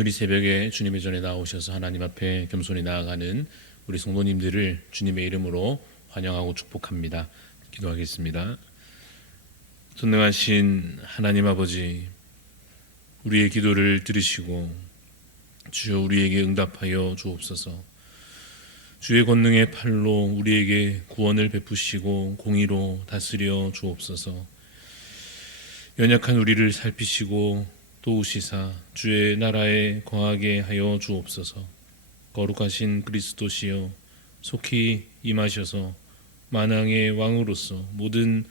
오늘 이 새벽에 주님의 전에 나오셔서 하나님 앞에 겸손히 나아가는 우리 성도님들을 주님의 이름으로 환영하고 축복합니다. 기도하겠습니다. 전능하신 하나님 아버지, 우리의 기도를 들으시고 주여 우리에게 응답하여 주옵소서. 주의 권능의 팔로 우리에게 구원을 베푸시고 공의로 다스려 주옵소서. 연약한 우리를 살피시고 도우시사 주의 나라에 거하게 하여 주옵소서. 거룩하신 그리스도시여, 속히 임하셔서 만왕의 왕으로서 모든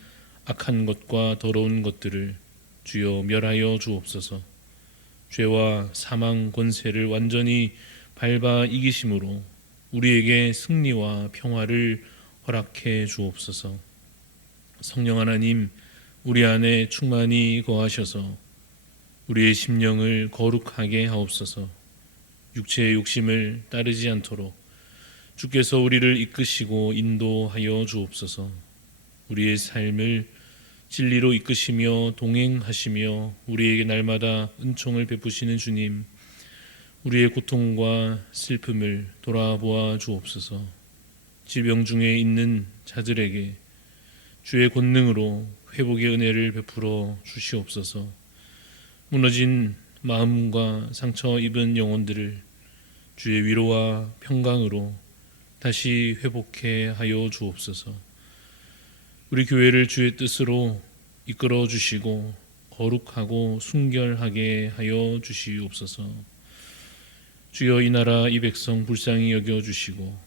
악한 것과 더러운 것들을 주여 멸하여 주옵소서. 죄와 사망 권세를 완전히 밟아 이기심으로 우리에게 승리와 평화를 허락해 주옵소서. 성령 하나님, 우리 안에 충만히 거하셔서 우리의 심령을 거룩하게 하옵소서. 육체의 욕심을 따르지 않도록 주께서 우리를 이끄시고 인도하여 주옵소서. 우리의 삶을 진리로 이끄시며 동행하시며 우리에게 날마다 은총을 베푸시는 주님, 우리의 고통과 슬픔을 돌아보아 주옵소서. 질병 중에 있는 자들에게 주의 권능으로 회복의 은혜를 베풀어 주시옵소서. 무너진 마음과 상처 입은 영혼들을 주의 위로와 평강으로 다시 회복해 하여 주옵소서. 우리 교회를 주의 뜻으로 이끌어 주시고 거룩하고 순결하게 하여 주시옵소서. 주여, 이 나라 이 백성 불쌍히 여겨 주시고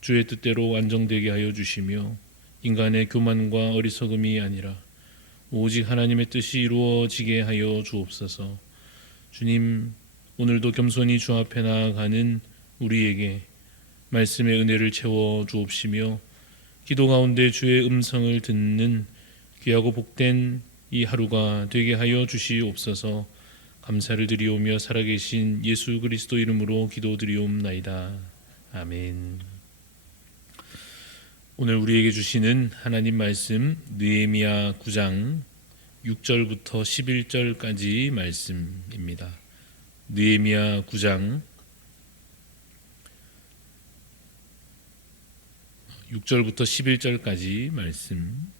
주의 뜻대로 안정되게 하여 주시며 인간의 교만과 어리석음이 아니라 오직 하나님의 뜻이 이루어지게 하여 주옵소서. 주님, 오늘도 겸손히 주 앞에 나아가는 우리에게 말씀의 은혜를 채워 주옵시며 기도 가운데 주의 음성을 듣는 귀하고 복된 이 하루가 되게 하여 주시옵소서. 감사를 드리오며 살아계신 예수 그리스도 이름으로 기도드리옵나이다. 아멘. 오늘 우리에게 주시는 하나님 말씀, 느헤미야 9장 6절부터 11절까지 말씀입니다. 느헤미야 9장 6절부터 11절까지 말씀.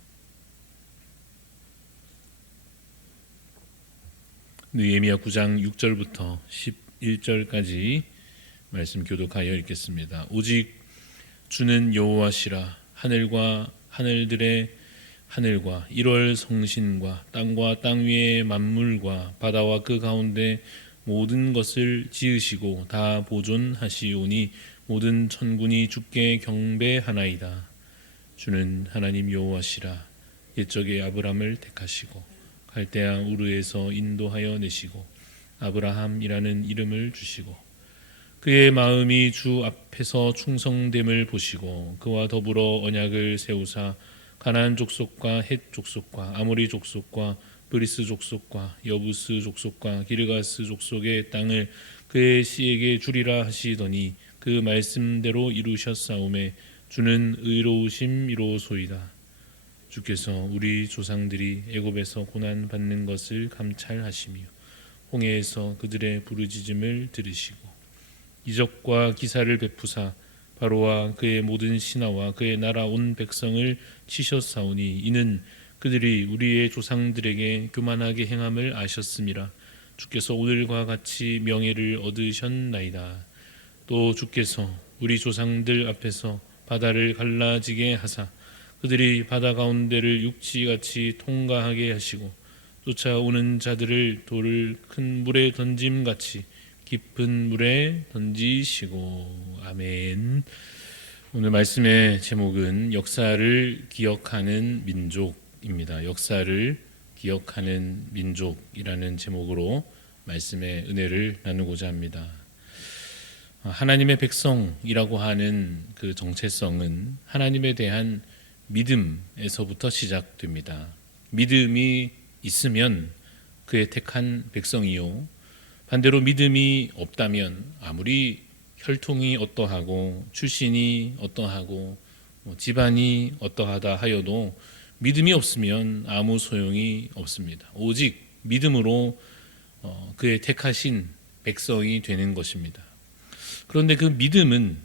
느헤미야 9장 6절부터 11절까지 말씀 교독하여 읽겠습니다. 오직 주는 여호와시라. 하늘과 하늘들의 하늘과 1월 성신과 땅과 땅 위의 만물과 바다와 그 가운데 모든 것을 지으시고 다 보존하시오니 모든 천군이 주께 경배하나이다. 주는 하나님 여호와시라. 옛적에 아브람을 택하시고 갈대아 우르에서 인도하여 내시고 아브라함이라는 이름을 주시고 그의 마음이 주 앞에서 충성됨을 보시고 그와 더불어 언약을 세우사 가나안 족속과 헷 족속과 아모리 족속과 브리스 족속과 여부스 족속과 기르가스 족속의 땅을 그의 씨에게 주리라 하시더니 그 말씀대로 이루셨사오매 주는 의로우심이로소이다. 주께서 우리 조상들이 애굽에서 고난 받는 것을 감찰하시며 홍해에서 그들의 부르짖음을 들으시고 이적과 기사를 베푸사 바로와 그의 모든 신하와 그의 나라 온 백성을 치셨사오니 이는 그들이 우리의 조상들에게 교만하게 행함을 아셨음이라. 주께서 오늘과 같이 명예를 얻으셨나이다. 또 주께서 우리 조상들 앞에서 바다를 갈라지게 하사 그들이 바다 가운데를 육지같이 통과하게 하시고 쫓아오는 자들을 돌을 큰 물에 던짐같이 깊은 물에 던지시고. 아멘. 오늘 말씀의 제목은 역사를 기억하는 민족입니다. 역사를 기억하는 민족이라는 제목으로 말씀의 은혜를 나누고자 합니다. 하나님의 백성이라고 하는 그 정체성은 하나님에 대한 믿음에서부터 시작됩니다. 믿음이 있으면 그의 택한 백성이요, 반대로 믿음이 없다면 아무리 혈통이 어떠하고 출신이 어떠하고 집안이 어떠하다 하여도 믿음이 없으면 아무 소용이 없습니다. 오직 믿음으로 그의 택하신 백성이 되는 것입니다. 그런데 그 믿음은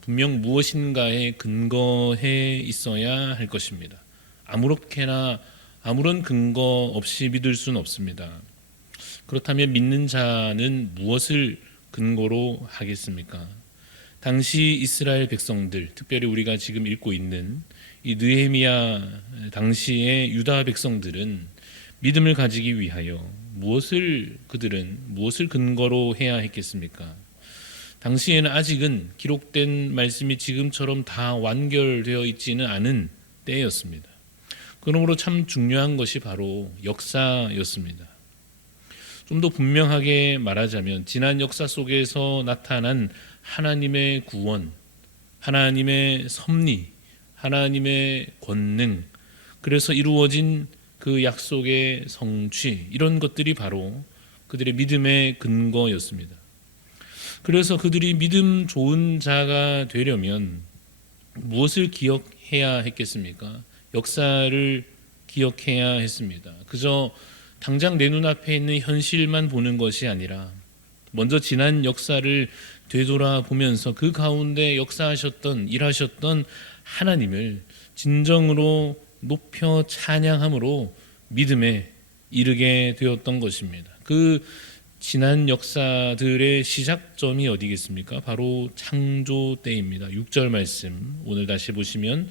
분명 무엇인가에 근거해 있어야 할 것입니다. 아무렇게나 아무런 근거 없이 믿을 수는 없습니다. 그렇다면 믿는 자는 무엇을 근거로 하겠습니까? 당시 이스라엘 백성들, 특별히 우리가 지금 읽고 있는 이 느헤미야 당시의 유다 백성들은 믿음을 가지기 위하여 그들은 무엇을 근거로 해야 했겠습니까? 당시에는 아직은 기록된 말씀이 지금처럼 다 완결되어 있지는 않은 때였습니다. 그러므로 참 중요한 것이 바로 역사였습니다. 좀 더 분명하게 말하자면 지난 역사 속에서 나타난 하나님의 구원, 하나님의 섭리, 하나님의 권능, 그래서 이루어진 그 약속의 성취, 이런 것들이 바로 그들의 믿음의 근거였습니다. 그래서 그들이 믿음 좋은 자가 되려면 무엇을 기억해야 했겠습니까? 역사를 기억해야 했습니다. 그저 당장 내 눈앞에 있는 현실만 보는 것이 아니라 먼저 지난 역사를 되돌아보면서 그 가운데 역사하셨던, 일하셨던 하나님을 진정으로 높여 찬양함으로 믿음에 이르게 되었던 것입니다. 그 지난 역사들의 시작점이 어디겠습니까? 바로 창조 때입니다. 6절 말씀 오늘 다시 보시면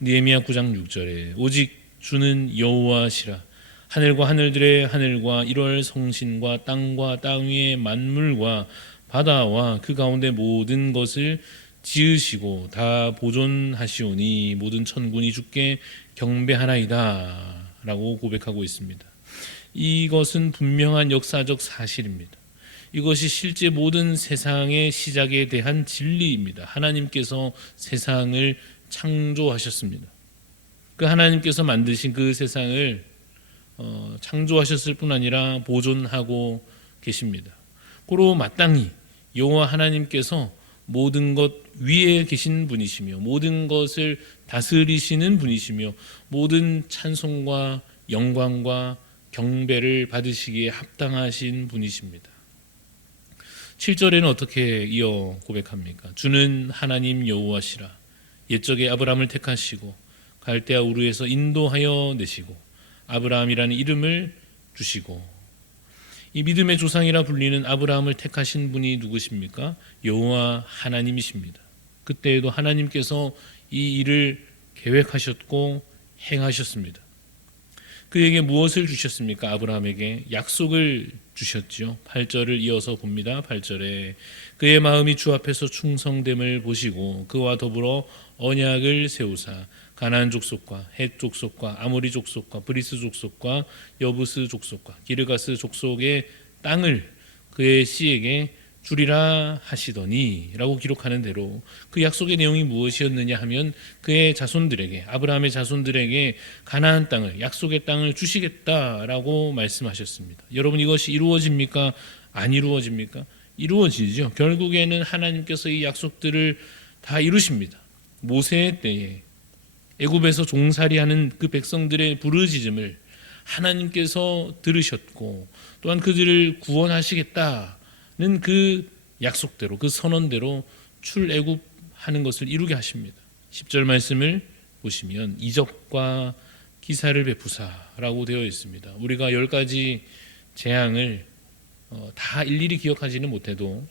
느헤미야 9장 6절에 오직 주는 여호와시라 하늘과 하늘들의 하늘과 1월 성신과 땅과 땅 위의 만물과 바다와 그 가운데 모든 것을 지으시고 다 보존하시오니 모든 천군이 주께 경배하나이다 라고 고백하고 있습니다. 이것은 분명한 역사적 사실입니다. 이것이 실제 모든 세상의 시작에 대한 진리입니다. 하나님께서 세상을 창조하셨습니다. 그 하나님께서 만드신 그 세상을 창조하셨을 뿐 아니라 보존하고 계십니다. 고로 마땅히 여호와 하나님께서 모든 것 위에 계신 분이시며 모든 것을 다스리시는 분이시며 모든 찬송과 영광과 경배를 받으시기에 합당하신 분이십니다. 7절에는 어떻게 이어 고백합니까? 주는 하나님 여호와시라 옛적에 아브라함을 택하시고 갈대아 우르에서 인도하여 내시고 아브라함이라는 이름을 주시고 이 믿음의 조상이라 불리는 아브라함을 택하신 분이 누구십니까? 여호와 하나님이십니다. 그때에도 하나님께서 이 일을 계획하셨고 행하셨습니다. 그에게 무엇을 주셨습니까? 아브라함에게 약속을 주셨지요. 8절을 이어서 봅니다. 8절에 그의 마음이 주 앞에서 충성됨을 보시고 그와 더불어 언약을 세우사 가나안 족속과 헷 족속과 아모리 족속과 브리스 족속과 여부스 족속과 기르가스 족속의 땅을 그의 씨에게 주리라 하시더니 라고 기록하는 대로 그 약속의 내용이 무엇이었느냐 하면 그의 자손들에게 아브라함의 자손들에게 가나안 땅을 약속의 땅을 주시겠다라고 말씀하셨습니다. 여러분 이것이 이루어집니까? 안 이루어집니까? 이루어지죠. 결국에는 하나님께서 이 약속들을 다 이루십니다. 모세의 때에 애굽에서 종살이하는 그 백성들의 부르짖음을 하나님께서 들으셨고 또한 그들을 구원하시겠다는 그 약속대로 그 선언대로 출애굽하는 것을 이루게 하십니다. 10절 말씀을 보시면 이적과 기사를 베푸사라고 되어 있습니다. 우리가 10가지 재앙을 다 일일이 기억하지는 못해도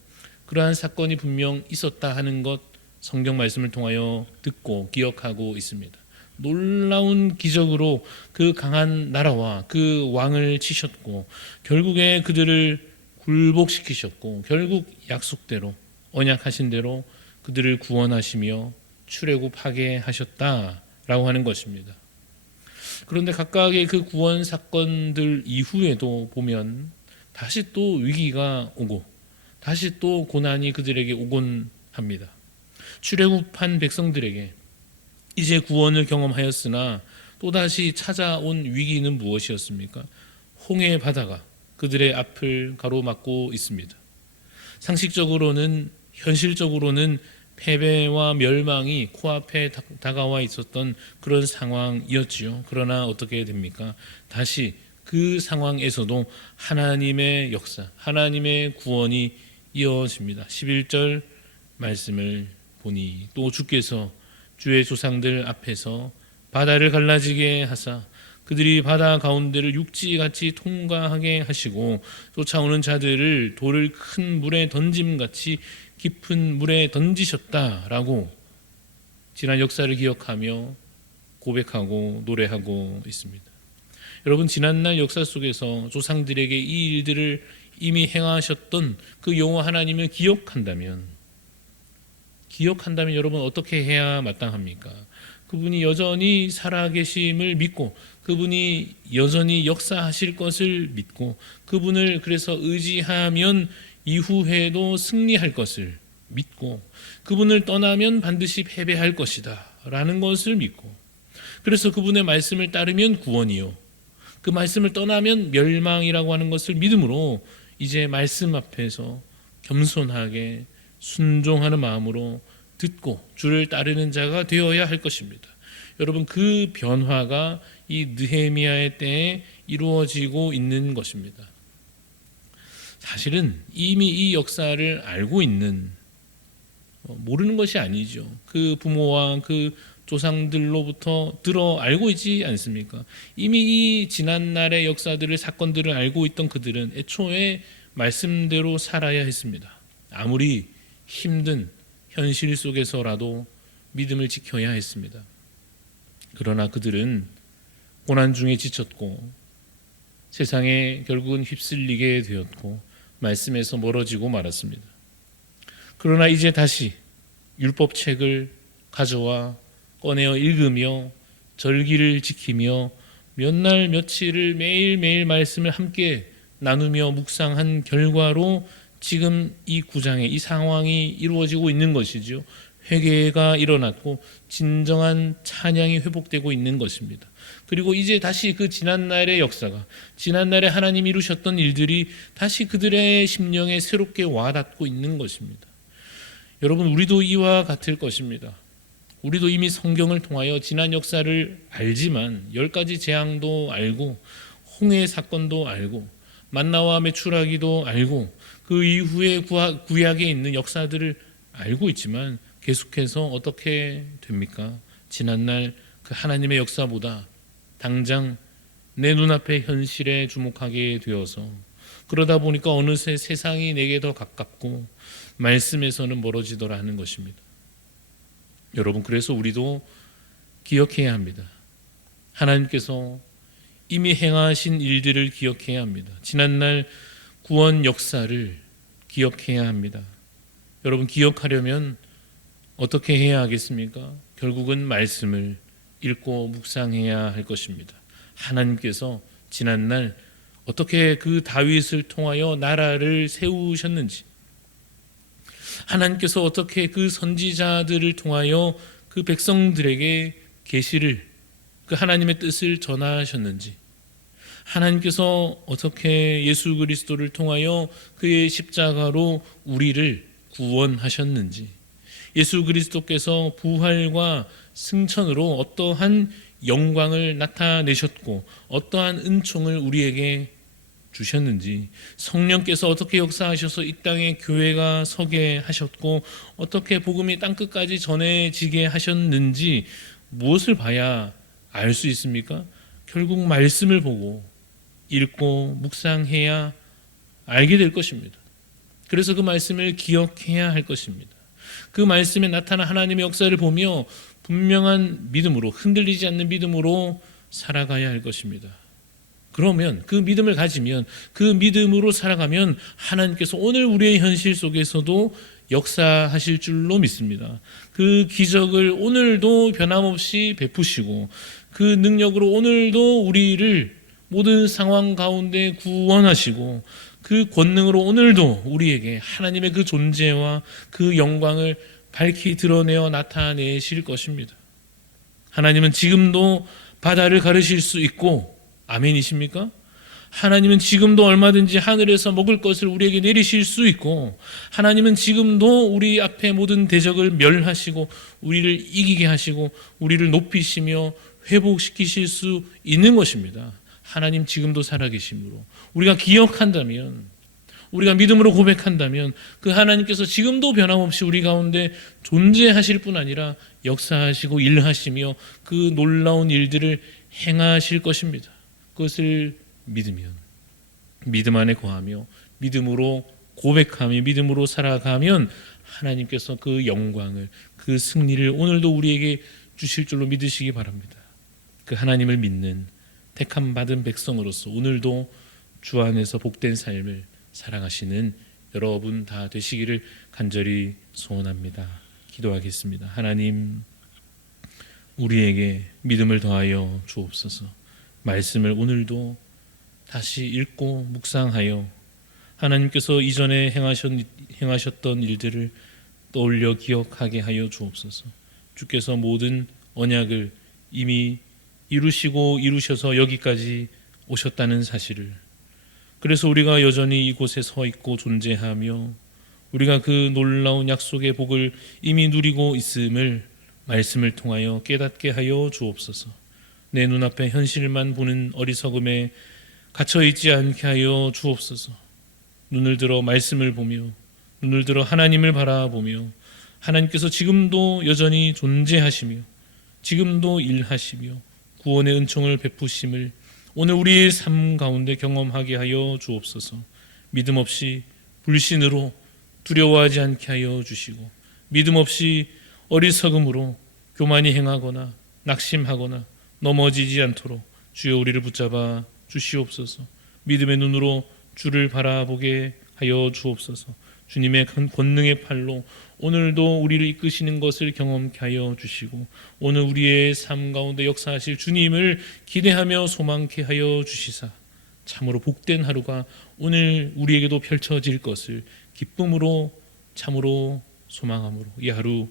그러한 사건이 분명 있었다 하는 것 성경 말씀을 통하여 듣고 기억하고 있습니다. 놀라운 기적으로 그 강한 나라와 그 왕을 치셨고 결국에 그들을 굴복시키셨고 결국 약속대로 언약하신 대로 그들을 구원하시며 출애굽하게 하셨다라고 하는 것입니다. 그런데 각각의 그 구원 사건들 이후에도 보면 다시 또 위기가 오고 다시 또 고난이 그들에게 오곤 합니다. 출애굽한 백성들에게 이제 구원을 경험하였으나 또다시 찾아온 위기는 무엇이었습니까? 홍해 바다가 그들의 앞을 가로막고 있습니다. 상식적으로는 현실적으로는 패배와 멸망이 코앞에 다가와 있었던 그런 상황이었지요. 그러나 어떻게 됩니까? 다시 그 상황에서도 하나님의 역사, 하나님의 구원이 이어집니다. 11절 말씀을 보니 또 주께서 주의 조상들 앞에서 바다를 갈라지게 하사 그들이 바다 가운데를 육지같이 통과하게 하시고 쫓아오는 자들을 돌을 큰 물에 던짐같이 깊은 물에 던지셨다라고 지난 역사를 기억하며 고백하고 노래하고 있습니다. 여러분, 지난날 역사 속에서 조상들에게 이 일들을 이미 행하셨던 그 여호와 하나님을 기억한다면 여러분 어떻게 해야 마땅합니까? 그분이 여전히 살아계심을 믿고 그분이 여전히 역사하실 것을 믿고 그분을 그래서 의지하면 이후에도 승리할 것을 믿고 그분을 떠나면 반드시 패배할 것이다 라는 것을 믿고 그래서 그분의 말씀을 따르면 구원이요 그 말씀을 떠나면 멸망이라고 하는 것을 믿음으로 이제 말씀 앞에서 겸손하게 순종하는 마음으로 듣고 주를 따르는 자가 되어야 할 것입니다. 여러분, 그 변화가 이 느헤미야의 때에 이루어지고 있는 것입니다. 사실은 이미 이 역사를 알고 있는, 모르는 것이 아니죠. 그 부모와 그 조상들로부터 들어 알고 있지 않습니까? 이미 이 지난날의 역사들을, 사건들을 알고 있던 그들은 애초에 말씀대로 살아야 했습니다. 아무리 힘든 현실 속에서라도 믿음을 지켜야 했습니다. 그러나 그들은 고난 중에 지쳤고 세상에 결국은 휩쓸리게 되었고 말씀에서 멀어지고 말았습니다. 그러나 이제 다시 율법책을 가져와 꺼내어 읽으며 절기를 지키며 몇 날 며칠을 매일매일 말씀을 함께 나누며 묵상한 결과로 지금 이 구장에 이 상황이 이루어지고 있는 것이죠. 회개가 일어났고 진정한 찬양이 회복되고 있는 것입니다. 그리고 이제 다시 그 지난날의 역사가, 지난날에 하나님이 이루셨던 일들이 다시 그들의 심령에 새롭게 와닿고 있는 것입니다. 여러분, 우리도 이와 같을 것입니다. 우리도 이미 성경을 통하여 지난 역사를 알지만 10가지 재앙도 알고 홍해 사건도 알고 만나와 메추라기도 알고 그 이후에 구약에 있는 역사들을 알고 있지만 계속해서 어떻게 됩니까? 지난날 그 하나님의 역사보다 당장 내 눈앞의 현실에 주목하게 되어서 그러다 보니까 어느새 세상이 내게 더 가깝고 말씀에서는 멀어지더라 하는 것입니다. 여러분, 그래서 우리도 기억해야 합니다. 하나님께서 이미 행하신 일들을 기억해야 합니다. 지난날 구원 역사를 기억해야 합니다. 여러분, 기억하려면 어떻게 해야 하겠습니까? 결국은 말씀을 읽고 묵상해야 할 것입니다. 하나님께서 지난날 어떻게 그 다윗을 통하여 나라를 세우셨는지, 하나님께서 어떻게 그 선지자들을 통하여 그 백성들에게 계시를, 그 하나님의 뜻을 전하셨는지, 하나님께서 어떻게 예수 그리스도를 통하여 그의 십자가로 우리를 구원하셨는지, 예수 그리스도께서 부활과 승천으로 어떠한 영광을 나타내셨고 어떠한 은총을 우리에게 주셨는지, 성령께서 어떻게 역사하셔서 이 땅에 교회가 서게 하셨고 어떻게 복음이 땅끝까지 전해지게 하셨는지 무엇을 봐야 알 수 있습니까? 결국 말씀을 보고 읽고 묵상해야 알게 될 것입니다. 그래서 그 말씀을 기억해야 할 것입니다. 그 말씀에 나타난 하나님의 역사를 보며 분명한 믿음으로, 흔들리지 않는 믿음으로 살아가야 할 것입니다. 그러면 그 믿음을 가지면, 그 믿음으로 살아가면 하나님께서 오늘 우리의 현실 속에서도 역사하실 줄로 믿습니다. 그 기적을 오늘도 변함없이 베푸시고 그 능력으로 오늘도 우리를 모든 상황 가운데 구원하시고 그 권능으로 오늘도 우리에게 하나님의 그 존재와 그 영광을 밝히 드러내어 나타내실 것입니다. 하나님은 지금도 바다를 가르실 수 있고, 아멘이십니까? 하나님은 지금도 얼마든지 하늘에서 먹을 것을 우리에게 내리실 수 있고, 하나님은 지금도 우리 앞에 모든 대적을 멸하시고 우리를 이기게 하시고 우리를 높이시며 회복시키실 수 있는 것입니다. 하나님 지금도 살아계심으로 우리가 기억한다면, 우리가 믿음으로 고백한다면 그 하나님께서 지금도 변함없이 우리 가운데 존재하실 뿐 아니라 역사하시고 일하시며 그 놀라운 일들을 행하실 것입니다. 그것을 믿으면, 믿음 안에 거하며 믿음으로 고백하며 믿음으로 살아가면 하나님께서 그 영광을, 그 승리를 오늘도 우리에게 주실 줄로 믿으시기 바랍니다. 그 하나님을 믿는 택함 받은 백성으로서 오늘도 주 안에서 복된 삶을 살아가시는 여러분 다 되시기를 간절히 소원합니다. 기도하겠습니다. 하나님, 우리에게 믿음을 더하여 주옵소서. 말씀을 오늘도 다시 읽고 묵상하여 하나님께서 이전에 행하셨던 일들을 떠올려 기억하게 하여 주옵소서. 주께서 모든 언약을 이미 이루시고 이루셔서 여기까지 오셨다는 사실을, 그래서 우리가 여전히 이곳에 서 있고 존재하며 우리가 그 놀라운 약속의 복을 이미 누리고 있음을 말씀을 통하여 깨닫게 하여 주옵소서. 내 눈앞에 현실만 보는 어리석음에 갇혀있지 않게 하여 주옵소서. 눈을 들어 말씀을 보며 눈을 들어 하나님을 바라보며 하나님께서 지금도 여전히 존재하시며 지금도 일하시며 구원의 은총을 베푸심을 오늘 우리의 삶 가운데 경험하게 하여 주옵소서. 믿음 없이 불신으로 두려워하지 않게 하여 주시고 믿음 없이 어리석음으로 교만이 행하거나 낙심하거나 넘어지지 않도록 주여 우리를 붙잡아 주시옵소서. 믿음의 눈으로 주를 바라보게 하여 주옵소서. 주님의 권능의 팔로 오늘도 우리를 이끄시는 것을 경험케 하여 주시고 오늘 우리의 삶 가운데 역사하실 주님을 기대하며 소망케 하여 주시사 참으로 복된 하루가 오늘 우리에게도 펼쳐질 것을 기쁨으로 참으로 소망함으로 이 하루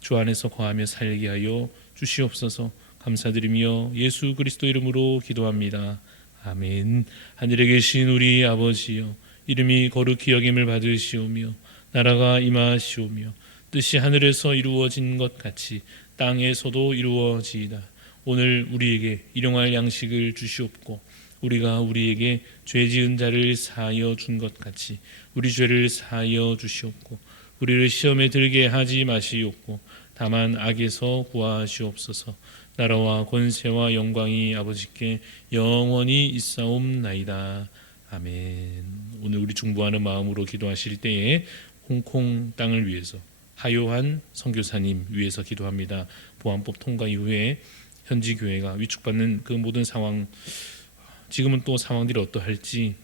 주 안에서 거하며 살게 하여 주시옵소서. 감사드리며 예수 그리스도 이름으로 기도합니다. 아멘. 하늘에 계신 우리 아버지여, 이름이 거룩히 여김을 받으시오며 나라가 임하시오며 뜻이 하늘에서 이루어진 것 같이 땅에서도 이루어지이다. 오늘 우리에게 일용할 양식을 주시옵고 우리가 우리에게 죄 지은 자를 사하여 준 것 같이 우리 죄를 사하여 주시옵고 우리를 시험에 들게 하지 마시옵고 다만 악에서 구하시옵소서. 나라와 권세와 영광이 아버지께 영원히 있사옵나이다. 아멘. 오늘 우리 중보하는 마음으로 기도하실 때에 홍콩 땅을 위해서 하요한 선교사님 위해서 기도합니다. 보안법 통과 이후에 현지 교회가 위축받는 그 모든 상황, 지금은 또 상황들이 어떠할지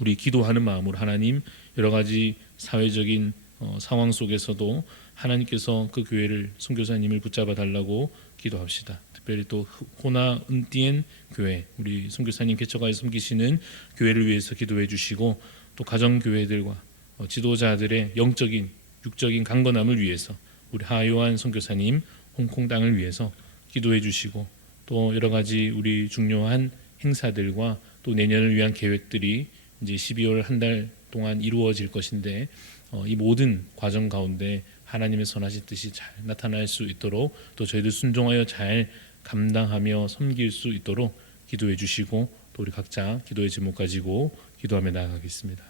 우리 기도하는 마음으로 하나님 여러 가지 사회적인 상황 속에서도 하나님께서 그 교회를 선교사님을 붙잡아 달라고 기도합시다. 특별히 또 호나 은띠엔 교회 우리 선교사님 개척하여 섬기시는 교회를 위해서 기도해 주시고 또 가정 교회들과 지도자들의 영적인 육적인 강건함을 위해서 우리 하요한 선교사님 홍콩 땅을 위해서 기도해 주시고 또 여러 가지 우리 중요한 행사들과 또 내년을 위한 계획들이 이제 12월 한 달 동안 이루어질 것인데 이 모든 과정 가운데 하나님의 선하신 뜻이 잘 나타날 수 있도록 또 저희들 순종하여 잘 감당하며 섬길 수 있도록 기도해 주시고 또 우리 각자 기도의 제목 가지고 기도하며 나아가겠습니다.